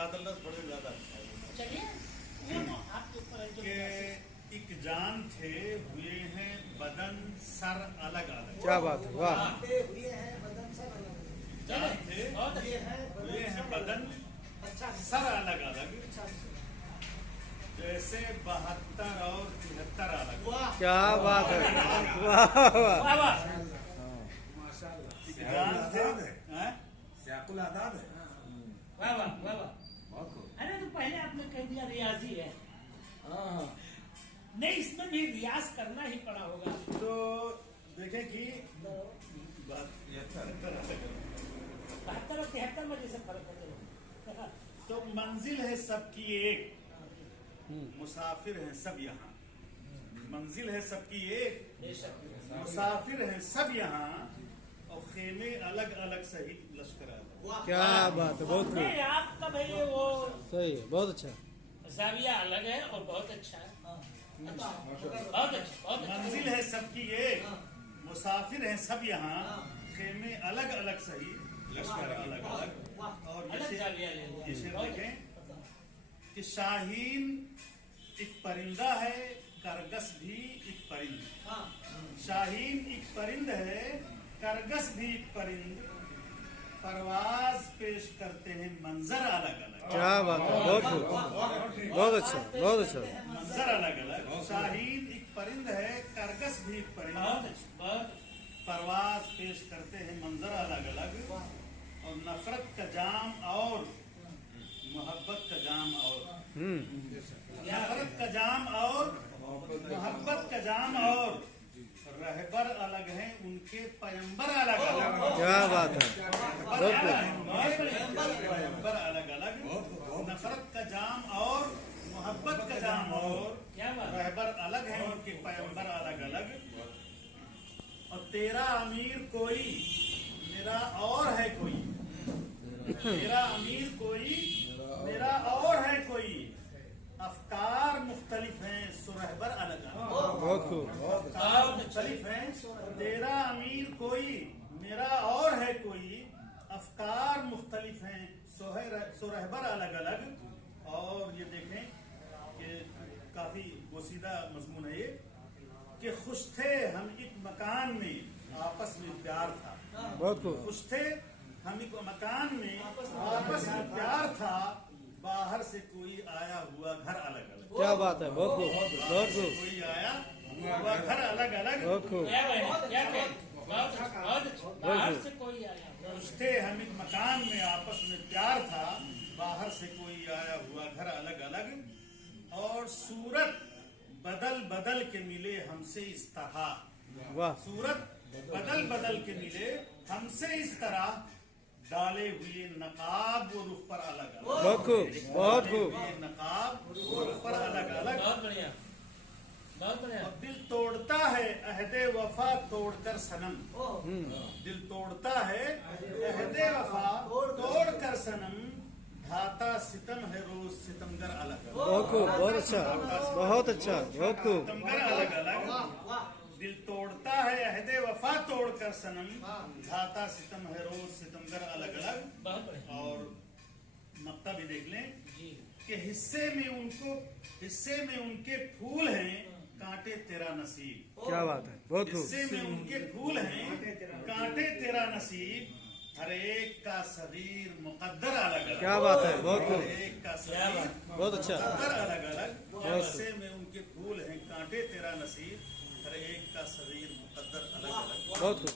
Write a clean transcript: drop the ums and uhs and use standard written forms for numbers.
कातल रस बड़े ज्यादा अच्छा है। चलिए वो तो आपके ऊपर है जो कि एक जान थे हुए हैं बदन सर अलग अलग। क्या बात है, वाह। हुए हैं बदन सब अलग जान थे बहुत हुए अच्छा। हैं हुए हैं बदन अच्छा सर अलग अलग, अच्छा जैसे 72 और 73 अलग। वाह क्या बात है, वाह वाह। वाह वाह एक जान थे हैं? सैकुल आदाद है। वाह वाह वाह वाह। अरे तो पहले आपने कह दिया रियाजी है, नहीं इसमें भी रियाज करना ही पड़ा होगा। तो देखें कि बात 73 अलग है। 72 और 73 में जैसे फर्क है। तो मंजिल है सबकी एक, मुसाफिर हैं सब यहाँ। मंजिल है सबकी एक, मुसाफिर हैं सब यहाँ, और खेमे अलग अलग सही लश्कर अलग। क्या बात है, बहुत खूब, नहीं आपका भाई वो सही है, बहुत अच्छा। जाविया अलग है और बहुत अच्छा है, बहुत अच्छा बहुत अच्छा। मंजिल है सबकी एक, मुसाफिर हैं सब यहाँ, खेमे अलग अलग सही लश्कर अलग अलग। और अलग जाविया ले लिया। इसे बहुत देखें कि शाहीन एक परिंदा है, करगस भी एक परिंद। शाहीन एक परिंद है, करगस भी एक परिंद, परवाज पेश करते हैं मंजर अलग अलग। क्या बात है, बहुत खूब, बहुत अच्छा, बहुत अच्छा। मंजर अलग अलग। शाहीन एक परिंद है, करगस भी एक बहुत परिंद, अच्छा बहुत परवाज पेश करते हैं मंजर अलग अलग। और नफरत का जाम और मोहब्बत का जाम और, नफरत का जाम और मोहब्बत का जाम और, रहबर अलग हैं उनके पैगंबर अलग अलग। क्या बात है, पैगंबर अलग अलग। नफरत का जाम और मोहब्बत का जाम और, क्या बात है। रहबर अलग हैं उनके पैगंबर अलग अलग। और तेरा अमीर कोई मेरा और है कोई, तेरा अमीर कोई मेरा और है कोई, अफकार मुख्तलिफ हैं सुरहबर अलग अलग। बहुत खूब, अफकार मुख्तलिफ हैं, तेरा अमीर कोई मेरा और है कोई, अफकार मुख्तलिफ हैं सुरहबर अलग अलग। और ये देखें कि काफी पोशीदा मजमून है ये, कि खुश थे हम एक मकान में आपस में प्यार था। बहुत खूब, खुश थे हम एक मकान में आपस में प्यार था, बाहर से कोई आया हुआ घर अलग अलग। क्या बात है, बहुत खूब, बहुत खूब, कोई आया हुआ घर अलग अलग। बहुत खूब। क्या बहन, क्या कहें? बहुत अच्छा बहुत अच्छा। बाहर से कोई आया खुश थे हम एक मकान में आपस में प्यार था, बाहर से कोई आया हुआ घर अलग अलग। और सूरत बदल बदल के मिले हमसे इस तरह, वाह, सूरत बदल बदल के मिले हमसे इस तरह, डाले हुए नकाब वो रुख पर अलग अलग। बहुत खूब, बहुत खूब। डाले हुए नकाब वो रुख पर अलग अलग। बहुत बढ़िया बहुत बढ़िया। और दिल तोड़ता है अहदे वफा तोड़कर सनम, दिल तोड़ता है अहदे वफा तोड़कर सनम, ढाता सितम है रोज सितमगर अलग अलग। बहुत खूब, बहुत अच्छा, बहुत अच्छा, बहुत खूब। सितमगर अलग अलग। दिल तोड़ता है अहदे वफा तोड़कर सनम, ढाता सितम है रोज सितमगर अलग अलग। बहुत बढ़िया और मक्ता भी देख लें जी। कि हिस्से में उनके फूल हैं, कांटे तेरा नसीब। क्या बात है, बहुत खूब, हिस्से में उनके फूल हैं, कांटे तेरा नसीब, हर एक का शरीर मुकद्दर अलग अलग। क्या बात है, बहुत हर खूब, एक का शरीर बहुत अच्छा, मुकद्दर अलग अलग। हिस्से में उनके फूल हैं, कांटे तेरा नसीब, हर एक का शरीर मुकद्दर अलग अलग। बहुत खूब।